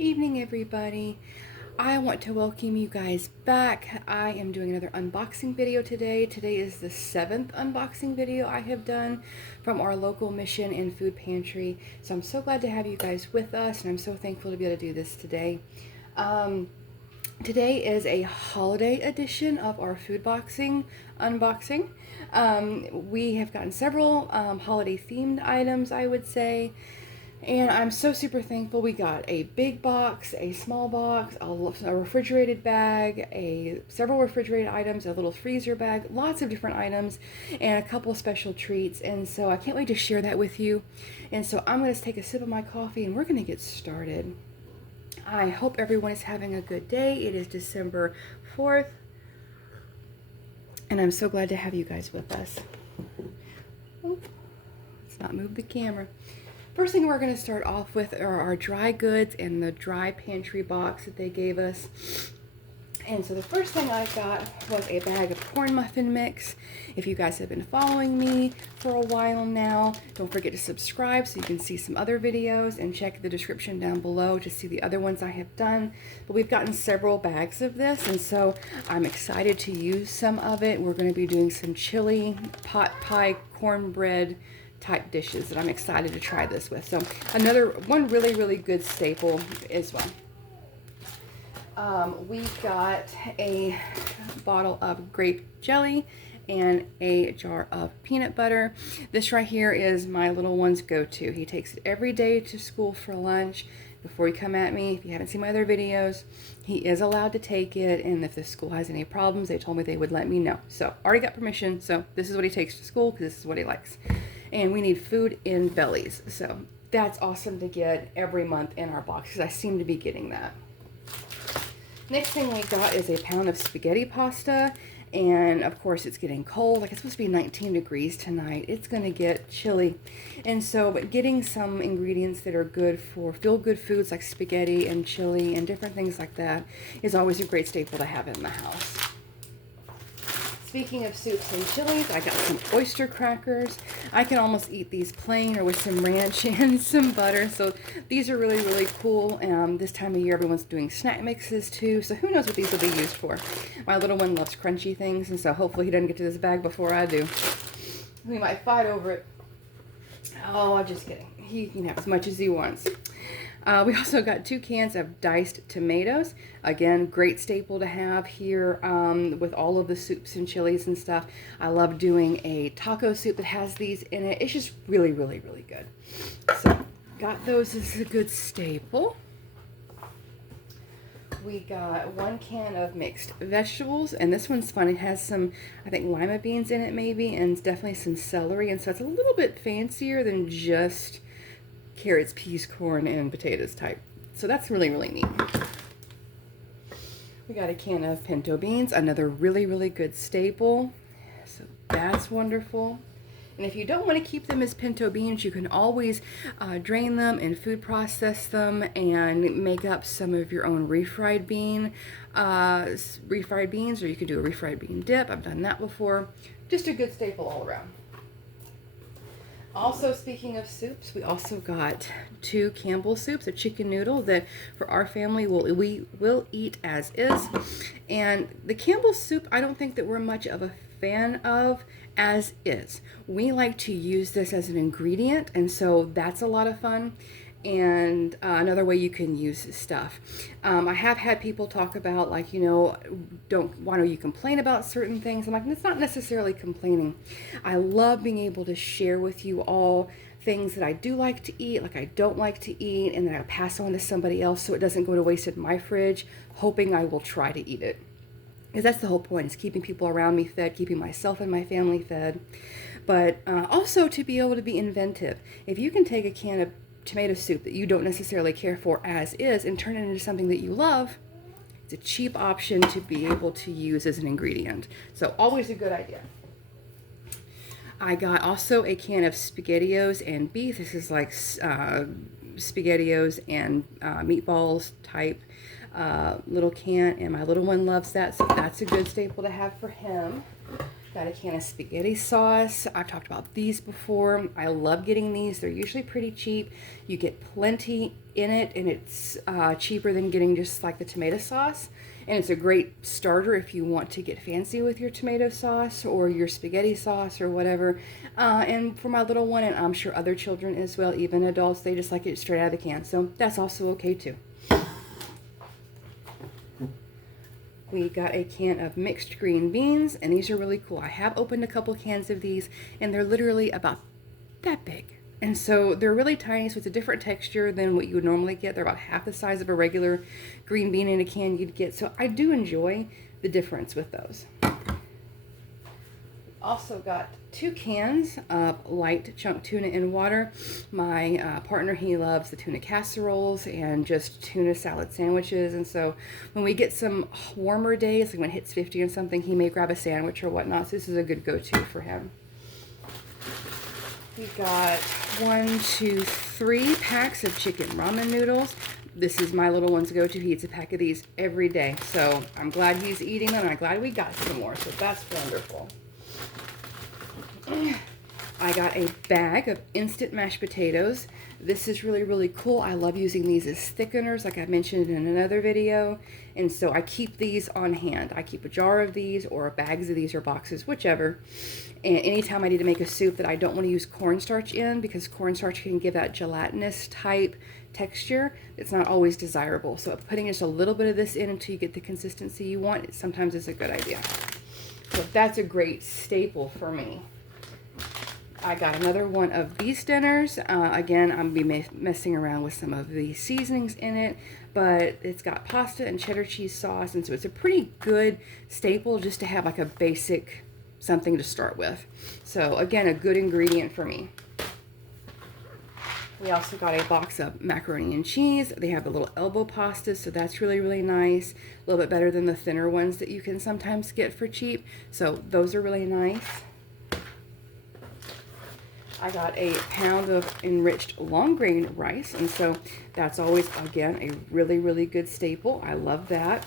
Evening, everybody. I want to welcome you guys back. I am doing another unboxing video today. Today is the 7th unboxing video I have done from our local mission and food pantry. So I'm so glad to have you guys with us, and I'm so thankful to be able to do this today. Today is a holiday edition of our food boxing unboxing. We have gotten several holiday themed items, I would say. And I'm so super thankful. We got a big box, a small box, a refrigerated bag, several refrigerated items, a little freezer bag, lots of different items, and a couple special treats. And so I can't wait to share that with you. And so I'm going to take a sip of my coffee and we're going to get started. I hope everyone is having a good day. It is December 4th. And I'm so glad to have you guys with us. Oh, let's not move the camera. First thing we're going to start off with are our dry goods and the dry pantry box that they gave us. And so the first thing I got was a bag of corn muffin mix. If you guys have been following me for a while now, don't forget to subscribe so you can see some other videos, and check the description down below to see the other ones I have done. But we've gotten several bags of this, and so I'm excited to use some of it. We're going to be doing some chili, pot pie, cornbread type dishes that I'm excited to try this with. So one really good staple is one. We got a bottle of grape jelly and a jar of peanut butter. This right here is my little one's go-to. He takes it every day to school for lunch. Before you come at me, if you haven't seen my other videos, he is allowed to take it, and if the school has any problems, they told me they would let me know. So already got permission, so this is what he takes to school because this is what he likes. And we need food in bellies, so that's awesome to get every month in our box because I seem to be getting that. Next thing we got is a pound of spaghetti pasta, and of course it's getting cold. Like, it's supposed to be 19 degrees tonight. It's going to get chilly, and so but getting some ingredients that are good for feel-good foods like spaghetti and chili and different things like that is always a great staple to have in the house. Speaking of soups and chilies, I got some oyster crackers. I can almost eat these plain or with some ranch and some butter. So these are really cool. This time of year, everyone's doing snack mixes too. So who knows what these will be used for. My little one loves crunchy things, and so hopefully he doesn't get to this bag before I do. We might fight over it. Oh, I'm just kidding. He can have as much as he wants. We also got 2 cans of diced tomatoes. Again, great staple to have here with all of the soups and chilies and stuff. I love doing a taco soup that has these in it. It's just really good. So got those as a good staple. We got 1 can of mixed vegetables, and this one's fun. It has some, I think, lima beans in it maybe, and definitely some celery, and so it's a little bit fancier than just carrots, peas, corn, and potatoes type. So that's really neat. We got a can of pinto beans, another really good staple. So that's wonderful. And if you don't want to keep them as pinto beans, you can always drain them and food process them and make up some of your own refried beans, or you could do a refried bean dip. I've done that before. Just a good staple all around. Also, speaking of soups, we also got 2 Campbell's soups, a chicken noodle that for our family we will eat as is. And the Campbell's soup, I don't think that we're much of a fan of as is. We like to use this as an ingredient, and so that's a lot of fun. And another way you can use stuff. I have had people talk about, like, why don't you complain about certain things? I'm like, it's not necessarily complaining. I love being able to share with you all things that I do like to eat, like I don't like to eat, and then I pass on to somebody else so it doesn't go to waste in my fridge, hoping I will try to eat it. Because that's the whole point, is keeping people around me fed, keeping myself and my family fed. But also to be able to be inventive. If you can take a can of tomato soup that you don't necessarily care for as is and turn it into something that you love, it's a cheap option to be able to use as an ingredient. So always a good idea. I got also a can of SpaghettiOs and beef. This is like SpaghettiOs and meatballs type little can, and my little one loves that, so that's a good staple to have for him. Got a can of spaghetti sauce. I've talked about these before. I love getting these. They're usually pretty cheap. You get plenty in it, and it's cheaper than getting just like the tomato sauce. And it's a great starter if you want to get fancy with your tomato sauce or your spaghetti sauce or whatever. And for my little one, and I'm sure other children as well, even adults, they just like it straight out of the can. So that's also okay too. We got a can of mixed green beans, and these are really cool. I have opened a couple cans of these, and they're literally about that big. And so they're really tiny, so it's a different texture than what you would normally get. They're about half the size of a regular green bean in a can you'd get. So I do enjoy the difference with those. Also got 2 cans of light chunk tuna in water. My partner, he loves the tuna casseroles and just tuna salad sandwiches. And so when we get some warmer days, like when it hits 50 and something, he may grab a sandwich or whatnot. So this is a good go-to for him. We got 3 packs of chicken ramen noodles. This is my little one's go-to. He eats a pack of these every day. So I'm glad he's eating them, and I'm glad we got some more. So that's wonderful. I got a bag of instant mashed potatoes. This is really, really cool. I love using these as thickeners, like I mentioned in another video. And so I keep these on hand. I keep a jar of these or bags of these or boxes, whichever. And anytime I need to make a soup that I don't want to use cornstarch in, because cornstarch can give that gelatinous type texture, it's not always desirable. So putting just a little bit of this in until you get the consistency you want, sometimes is a good idea. So that's a great staple for me. I got another one of these dinners. Again, I'm going to be messing around with some of the seasonings in it, but it's got pasta and cheddar cheese sauce, and so it's a pretty good staple just to have like a basic something to start with. So again, a good ingredient for me. We also got a box of macaroni and cheese. They have the little elbow pastas, so that's really, really nice. A little bit better than the thinner ones that you can sometimes get for cheap. So those are really nice. I got a pound of enriched long grain rice, and so that's always, again, a really, really good staple. I love that.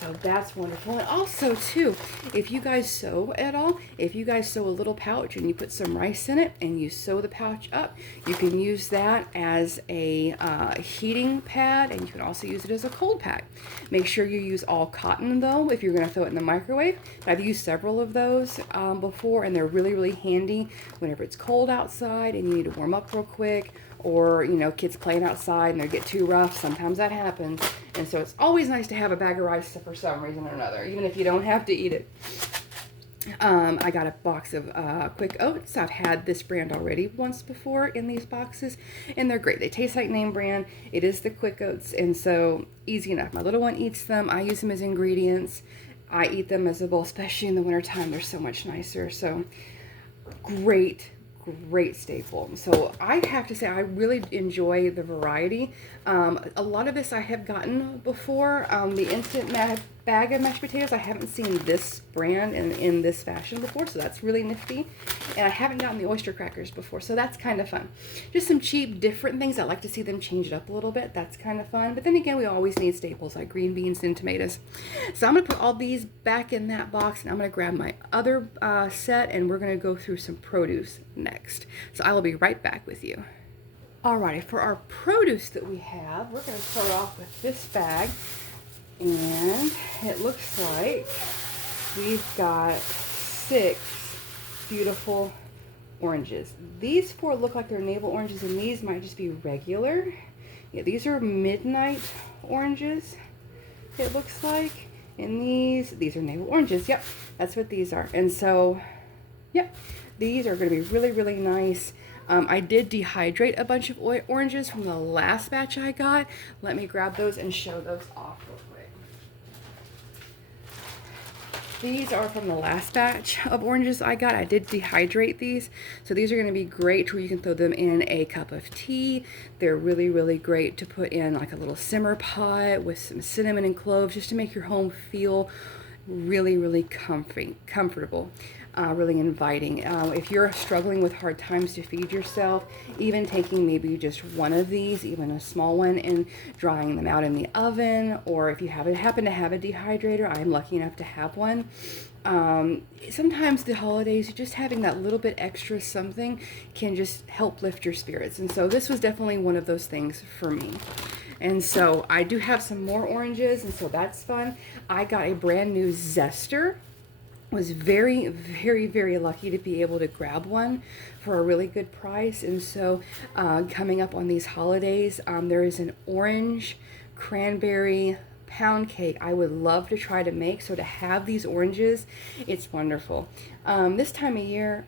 So that's wonderful. And also, too, if you guys sew at all, if you guys sew a little pouch and you put some rice in it and you sew the pouch up, you can use that as a heating pad, and you can also use it as a cold pack. Make sure you use all cotton, though, if you're going to throw it in the microwave. I've used several of those before, and they're really, really handy whenever it's cold outside and you need to warm up real quick, or, you know, kids playing outside and they get too rough. Sometimes that happens. And so it's always nice to have a bag of rice for some reason or another, even if you don't have to eat it. I got a box of Quick Oats. I've had this brand already once before in these boxes, and they're great. They taste like name brand. It is the Quick Oats, and so easy enough. My little one eats them. I use them as ingredients. I eat them as a bowl, especially in the wintertime. They're so much nicer. So great staple. So I have to say I really enjoy the variety. A lot of this I have gotten before. The instant bag of mashed potatoes, I haven't seen this brand in this fashion before, so that's really nifty. And I haven't gotten the oyster crackers before, so that's kind of fun. Just some cheap, different things. I like to see them change it up a little bit. That's kind of fun. But then again, we always need staples like green beans and tomatoes. So I'm going to put all these back in that box, and I'm going to grab my other set, and we're going to go through some produce next. So I will be right back with you. Alrighty, for our produce that we have, we're going to start off with this bag. And it looks like we've got 6 beautiful oranges. These 4 look like they're navel oranges, and these might just be regular. Yeah, these are midnight oranges, it looks like. And these are navel oranges. Yep, that's what these are. And so, yep, these are going to be really, really nice. I did dehydrate a bunch of oranges from the last batch I got. Let me grab those and show those off real quick. These are from the last batch of oranges I got. I did dehydrate these. So these are going to be great where you can throw them in a cup of tea. They're really, really great to put in like a little simmer pot with some cinnamon and cloves, just to make your home feel really, really comfortable. really inviting. If you're struggling with hard times to feed yourself, even taking maybe just one of these, even a small one, and drying them out in the oven, or if you happen to have a dehydrator, I'm lucky enough to have one. Sometimes the holidays, just having that little bit extra something can just help lift your spirits. And so this was definitely one of those things for me. And so I do have some more oranges, and so that's fun. I got a brand new zester. Was very, very, very lucky to be able to grab one for a really good price. And so coming up on these holidays, there is an orange cranberry pound cake I would love to try to make. So to have these oranges, it's wonderful. This time of year,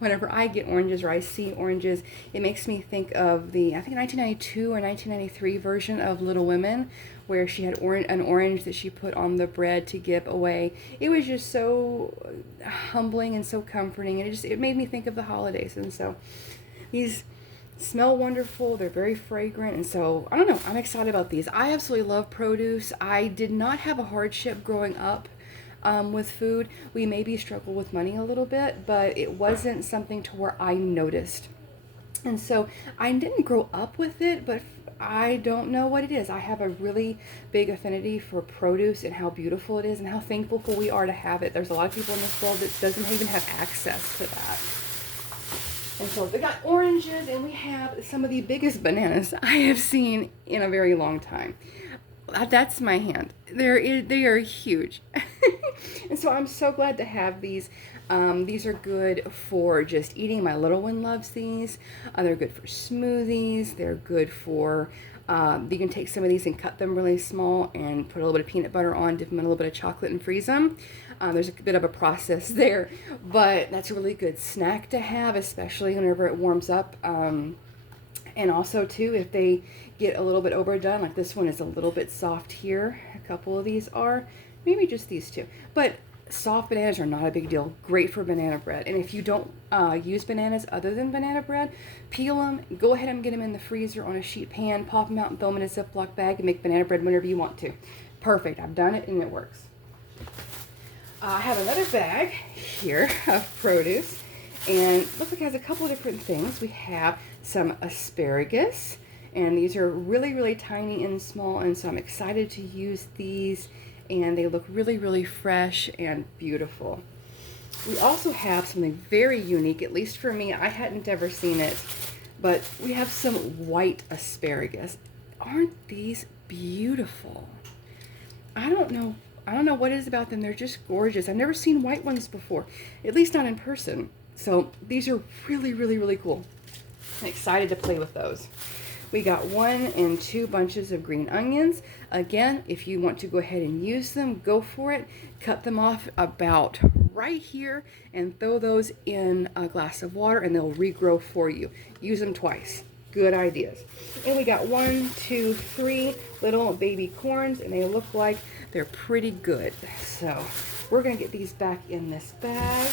whenever I get oranges or I see oranges, it makes me think of the, I think 1992 or 1993 version of Little Women, where she had an orange that she put on the bread to give away. It was just so humbling and so comforting, and it made me think of the holidays. And so these smell wonderful, they're very fragrant, and so I don't know, I'm excited about these. I absolutely love produce. I did not have a hardship growing up with food. We maybe struggled with money a little bit, but it wasn't something to where I noticed. And so I didn't grow up with it, but I don't know what it is. I have a really big affinity for produce and how beautiful it is and how thankful we are to have it. There's a lot of people in this world that doesn't even have access to that. And so we got oranges, and we have some of the biggest bananas I have seen in a very long time. That's my hand. They are huge. And so I'm so glad to have these. These are good for just eating. My little one loves these. They're good for smoothies. They're good for, you can take some of these and cut them really small and put a little bit of peanut butter on, dip them in a little bit of chocolate and freeze them. There's a bit of a process there, but that's a really good snack to have, especially whenever it warms up. And also too, if they get a little bit overdone, like this one is a little bit soft here. A couple of these are, maybe just these two. But soft bananas are not a big deal. Great for banana bread. And if you don't use bananas other than banana bread, peel them, go ahead and get them in the freezer on a sheet pan, pop them out and throw them in a Ziploc bag and make banana bread whenever you want to. Perfect. I've done it and it works. I have another bag here of produce, and it looks like it has a couple of different things. We have some asparagus, and these are really, really tiny and small, and so I'm excited to use these, and they look really, really fresh and beautiful. We also have something very unique, at least for me. I hadn't ever seen it, but we have some white asparagus. Aren't these beautiful? I don't know what it is about them. They're just gorgeous. I've never seen white ones before, at least not in person. So these are really, really, really cool. I'm excited to play with those. We got 1 and 2 bunches of green onions. Again, if you want to go ahead and use them, go for it. Cut them off about right here and throw those in a glass of water and they'll regrow for you. Use them twice. Good ideas. And we got 1, 2, 3 little baby corns, and they look like they're pretty good. So we're going to get these back in this bag.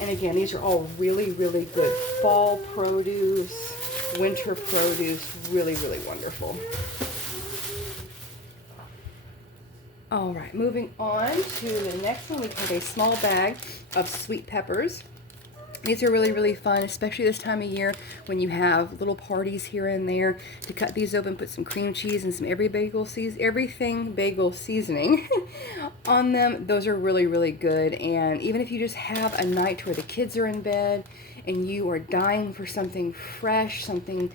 And again, these are all really, really good fall produce, winter produce, really, really wonderful. All right, moving on to the next one, we have a small bag of sweet peppers. These are really, really fun, especially this time of year when you have little parties here and there. To cut these open, put some cream cheese and some everything bagel seasoning on them. Those are really, really good. And even if you just have a night where the kids are in bed and you are dying for something fresh, something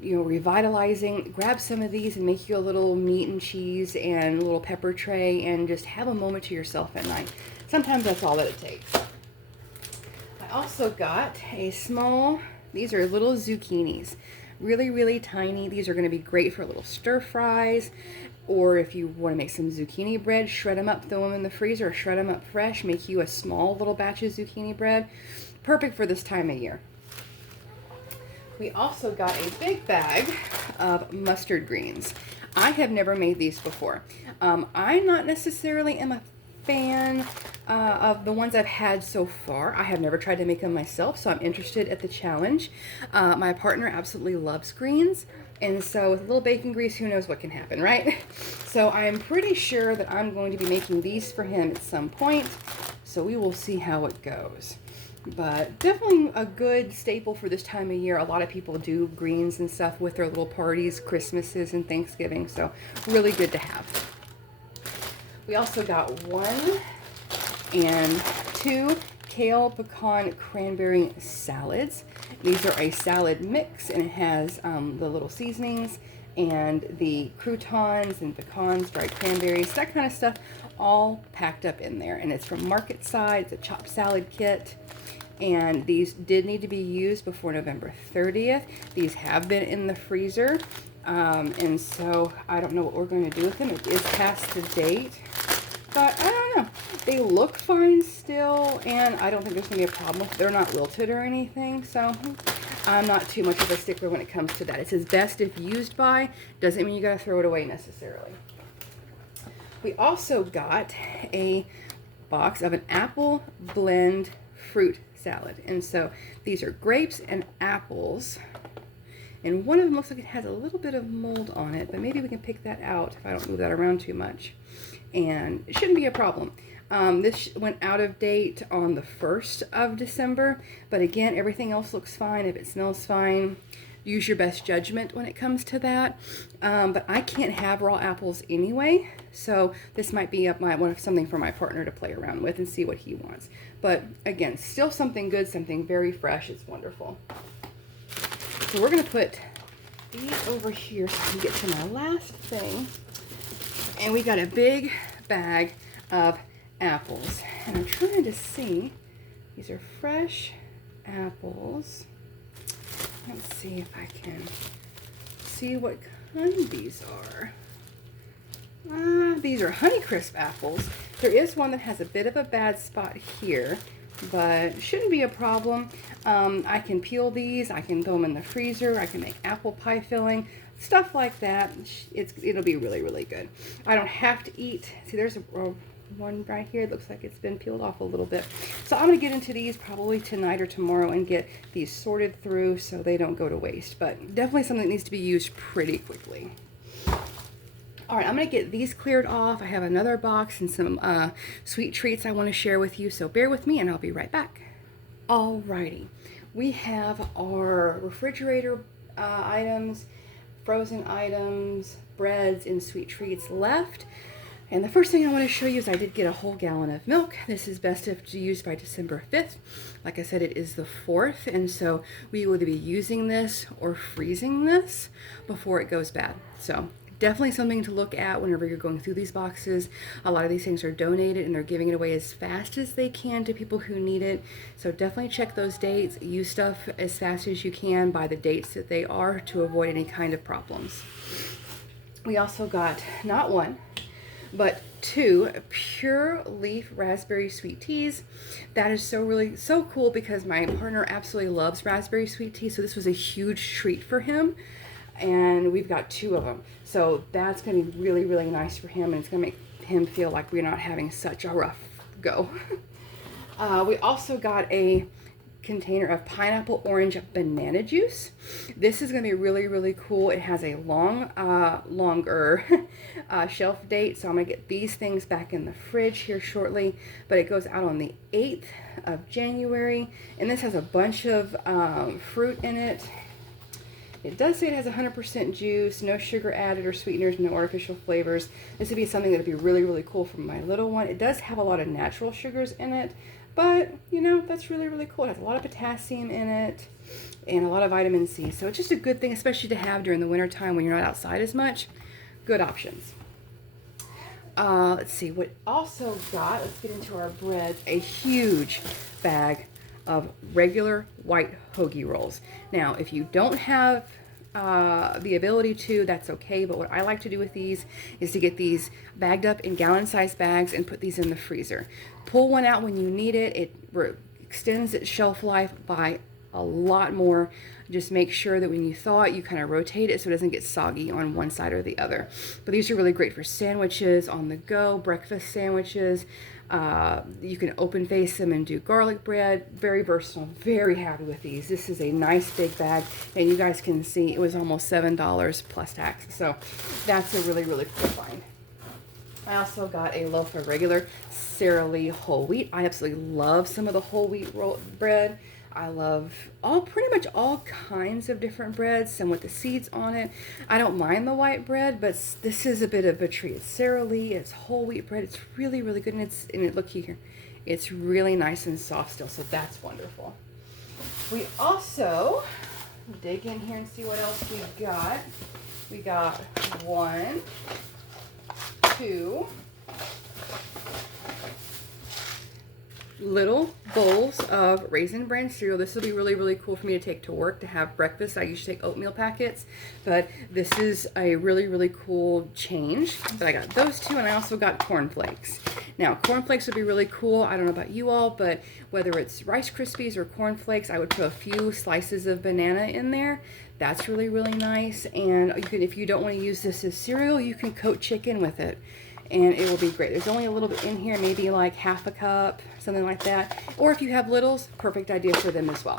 revitalizing, grab some of these and make you a little meat and cheese and a little pepper tray and just have a moment to yourself at night. Sometimes that's all that it takes. I also got these are little zucchinis, really, really tiny. These are going to be great for little stir fries, or if you want to make some zucchini bread, shred them up, throw them in the freezer, or shred them up fresh, make you a small little batch of zucchini bread. Perfect for this time of year. We also got a big bag of mustard greens. I have never made these before. I'm not necessarily am a fan of the ones I've had so far. I have never tried to make them myself, so I'm interested at the challenge. My partner absolutely loves greens, And so with a little bacon grease, who knows what can happen, right? So I'm pretty sure that I'm going to be making these for him at some point. So we will see how it goes. But definitely a good staple for this time of year. A lot of people do greens and stuff with their little parties, Christmases and Thanksgiving. So really good to have. We also got 1 and 2 kale, pecan, cranberry salads. These are a salad mix, and it has the little seasonings and the croutons and pecans, dried cranberries, that kind of stuff, all packed up in there. And it's from Market Side. It's a chopped salad kit. And these did need to be used before November 30th. These have been in the freezer. And so I don't know what we're going to do with them. It is past the date. But I don't know. They look fine still, and I don't think there's going to be a problem. They're not wilted or anything, so I'm not too much of a stickler when it comes to that. It says best if used by. Doesn't mean you got to throw it away necessarily. We also got a box of an apple blend fruit salad. And so these are grapes and apples. And one of them looks like it has a little bit of mold on it, but maybe we can pick that out if I don't move that around too much. And it shouldn't be a problem. This went out of date on the 1st of December, but again, everything else looks fine. If it smells fine, use your best judgment when it comes to that. But I can't have raw apples anyway, so this might be something for my partner to play around with and see what he wants. But again, still something good, something very fresh. It's wonderful. So we're going to put these over here so I can get to my last thing. And we got a big bag of apples. And I'm trying to see, these are fresh apples. Let's see if I can see what kind these are. These are Honeycrisp apples. There is one that has a bit of a bad spot here, but shouldn't be a problem. I can peel these, I can throw them in the freezer, I can make apple pie filling, stuff like that. It'll be really, really good. I don't have to eat. See, there's one right here. It looks like it's been peeled off a little bit. So I'm going to get into these probably tonight or tomorrow and get these sorted through so they don't go to waste. But definitely something that needs to be used pretty quickly. All right, I'm going to get these cleared off. I have another box and some sweet treats I want to share with you. So bear with me and I'll be right back. Alrighty, we have our refrigerator items, frozen items, breads, and sweet treats left. And the first thing I want to show you is I did get a whole gallon of milk. This is best if used by December 5th. Like I said, it is the 4th, and so we will either be using this or freezing this before it goes bad. So definitely something to look at whenever you're going through these boxes. A lot of these things are donated and they're giving it away as fast as they can to people who need it. So definitely check those dates. Use stuff as fast as you can by the dates that they are to avoid any kind of problems. We also got not one, but 2 pure leaf raspberry sweet teas. That is so cool because my partner absolutely loves raspberry sweet tea. So this was a huge treat for him. And we've got 2 of them. So that's going to be really, really nice for him. And it's going to make him feel like we're not having such a rough go. We also got a container of pineapple orange banana juice. This is going to be really, really cool. It has a longer shelf date. So I'm going to get these things back in the fridge here shortly. But it goes out on the 8th of January. And this has a bunch of fruit in it. It does say it has 100% juice, no sugar added or sweeteners, no artificial flavors. This would be something that would be really, really cool for my little one. It does have a lot of natural sugars in it, but, you know, that's really, really cool. It has a lot of potassium in it and a lot of vitamin C. So it's just a good thing, especially to have during the winter time when you're not outside as much. Good options. Let's see, what also got, let's get into our breads, a huge bag of regular white hoagie rolls. Now, if you don't have the ability to, that's okay, but what I like to do with these is to get these bagged up in gallon-sized bags and put these in the freezer. Pull one out when you need it. It extends its shelf life by a lot more. Just make sure that when you thaw it, you kind of rotate it so it doesn't get soggy on one side or the other. But these are really great for sandwiches, on the go, breakfast sandwiches, You can open face them and do garlic bread. Very versatile. Very happy with these. This is a nice big bag, and you guys can see it was almost $7 plus tax. So that's a really, really cool find. I also got a loaf of regular Sara Lee whole wheat. I absolutely love some of the whole wheat bread. I love pretty much all kinds of different breads, some with the seeds on it. I don't mind the white bread, but this is a bit of a treat. It's Sara Lee, it's whole wheat bread. It's really, really good, and look here, it's really nice and soft still, so that's wonderful. We also dig in here and see what else we got. We got 1, 2 little bowls of Raisin Bran cereal. This will be really, really cool for me to take to work to have breakfast. I usually take oatmeal packets, but this is a really, really cool change. But I got those two, and I also got cornflakes. Now, cornflakes would be really cool. I don't know about you all, but whether it's Rice Krispies or cornflakes, I would put a few slices of banana in there. That's really, really nice. And you can, if you don't want to use this as cereal, you can coat chicken with it, and it will be great. There's only a little bit in here, maybe like half a cup, something like that. Or if you have littles, perfect idea for them as well.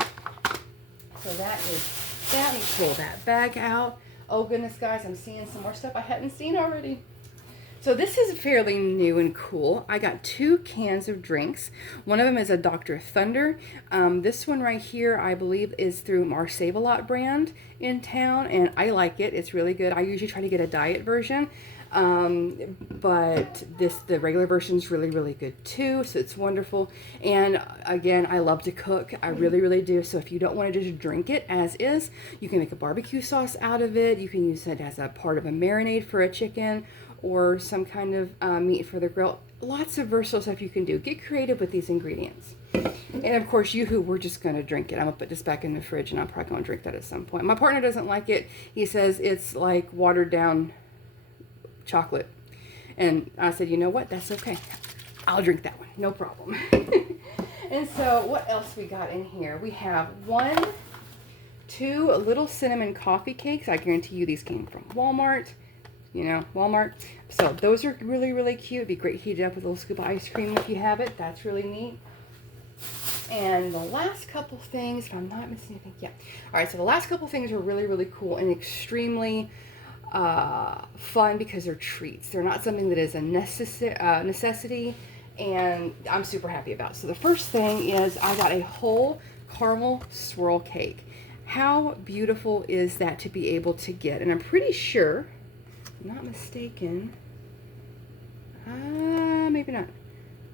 So that is that. Let me pull that bag out. Oh goodness, guys, I'm seeing some more stuff I hadn't seen already. So this is fairly new and cool. I got 2 cans of drinks. One of them is a Dr. Thunder. This one right here, I believe, is through our Save-A-Lot brand in town, and I like it. It's really good. I usually try to get a diet version. But the regular version is really, really good too. So it's wonderful. And again, I love to cook. I really, really do. So if you don't want to just drink it as is, you can make a barbecue sauce out of it. You can use it as a part of a marinade for a chicken or some kind of meat for the grill. Lots of versatile stuff you can do. Get creative with these ingredients. And of course, we're just going to drink it. I'm going to put this back in the fridge, and I'm probably going to drink that at some point. My partner doesn't like it. He says it's like watered down chocolate. And I said, you know what? That's okay. I'll drink that one. No problem. And so what else we got in here? We have 2 little cinnamon coffee cakes. I guarantee you these came from Walmart. Walmart. So those are really, really cute. It'd be great heated up with a little scoop of ice cream if you have it. That's really neat. And the last couple things, if I'm not missing anything, yeah. All right, so the last couple things are really, really cool and extremely fun because they're treats. They're not something that is a necessity, and I'm super happy about. So the first thing is I got a whole caramel swirl cake. How beautiful is that to be able to get? And I'm pretty sure, if I'm not mistaken, maybe not.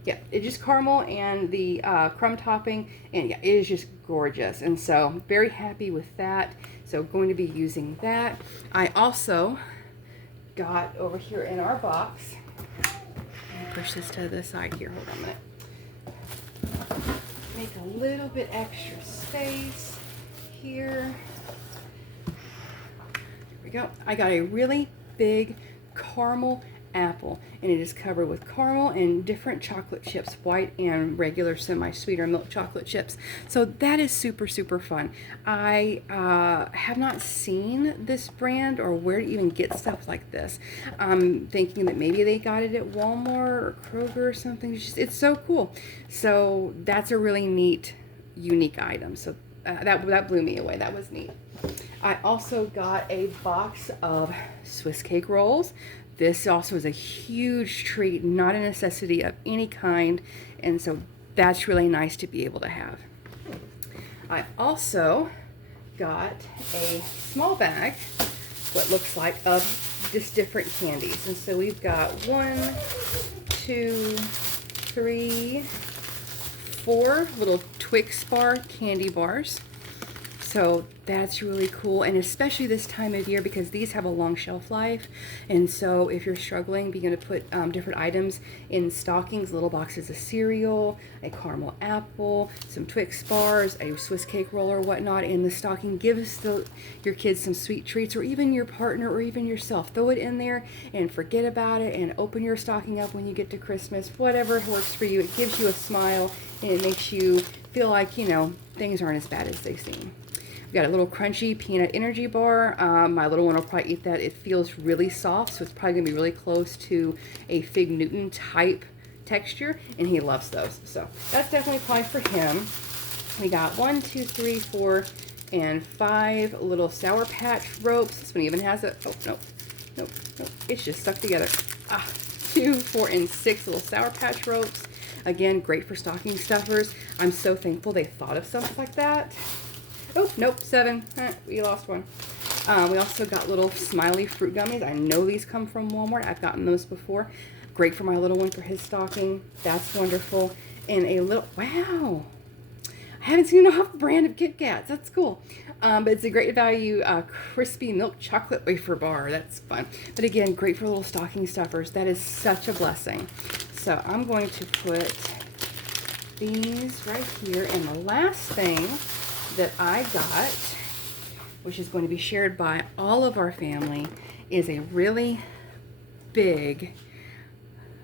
Yeah, it's just caramel and the crumb topping, and yeah, it is just gorgeous. And so very happy with that. So going to be using that. I also got over here in our box, push this to the side here, hold on a minute. Make a little bit extra space here. There we go. I got a really big caramel apple, and it is covered with caramel and different chocolate chips, white and regular semi-sweet or milk chocolate chips. So that is super, super fun. I have not seen this brand or where to even get stuff like this. I'm thinking that maybe they got it at Walmart or Kroger or something. It's so cool. So that's a really neat, unique item. So that blew me away. That was neat. I also got a box of Swiss cake rolls. This also is a huge treat, not a necessity of any kind, and so that's really nice to be able to have. I also got a small bag, what looks like, of just different candies. And so we've got 1, 2, 3, 4 little Twix bar candy bars. So that's really cool, and especially this time of year because these have a long shelf life. And so if you're struggling, you're going to put different items in stockings, little boxes of cereal, a caramel apple, some Twix bars, a Swiss cake roll or whatnot in the stocking. Gives your kids some sweet treats, or even your partner or even yourself. Throw it in there and forget about it, and open your stocking up when you get to Christmas. Whatever works for you. It gives you a smile, and it makes you feel like, things aren't as bad as they seem. We've got a little crunchy peanut energy bar. My little one will probably eat that. It feels really soft, so it's probably going to be really close to a Fig Newton type texture, and he loves those. So that's definitely probably for him. We got 1, 2, 3, 4, and 5 little Sour Patch ropes. This one even has a, oh, nope, it's just stuck together. 2, 4, and 6 little Sour Patch ropes. Again, great for stocking stuffers. I'm so thankful they thought of stuff like that. Oh, nope, 7. We lost one. We also got little smiley fruit gummies. I know these come from Walmart. I've gotten those before. Great for my little one for his stocking. That's wonderful. And a little, wow. I haven't seen an off-brand of Kit Kats. That's cool. But it's a great value crispy milk chocolate wafer bar. That's fun. But again, great for little stocking stuffers. That is such a blessing. So I'm going to put these right here. And the last thing that I got, which is going to be shared by all of our family, is a really big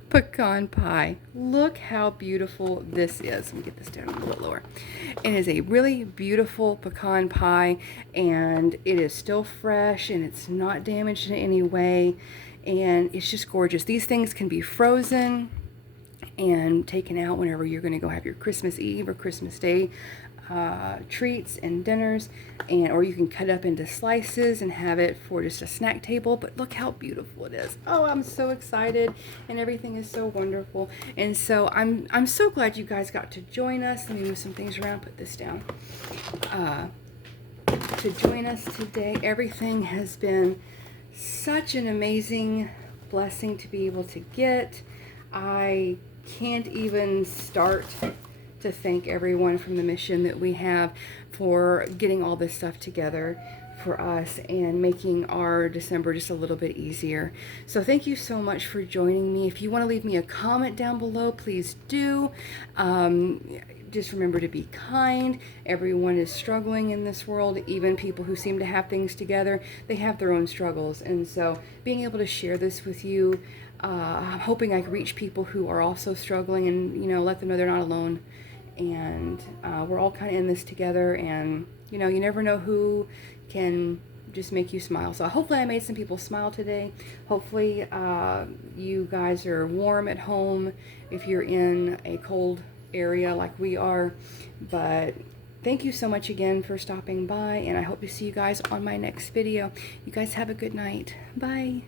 pecan pie. Look how beautiful this is. Let me get this down a little bit lower. It is a really beautiful pecan pie, and it is still fresh, and it's not damaged in any way, and it's just gorgeous. These things can be frozen and taken out whenever you're going to go have your Christmas Eve or Christmas Day treats and dinners, and or you can cut it up into slices and have it for just a snack table. But look how beautiful it is. Oh, I'm so excited, and everything is so wonderful. And so I'm so glad you guys got to join us. Let me move some things around, put this down. To join us today. Everything has been such an amazing blessing to be able to get. I can't even start to thank everyone from the mission that we have for getting all this stuff together for us and making our December just a little bit easier. So thank you so much for joining me. If you want to leave me a comment down below, please do. Just remember to be kind. Everyone is struggling in this world. Even people who seem to have things together, they have their own struggles. And so being able to share this with you, I'm hoping I can reach people who are also struggling and, you know, let them know they're not alone. And we're all kind of in this together, and you know, you never know who can just make you smile. So hopefully I made some people smile today. Hopefully you guys are warm at home if you're in a cold area like we are. But thank you so much again for stopping by, and I hope to see you guys on my next video. You guys have a good night. Bye.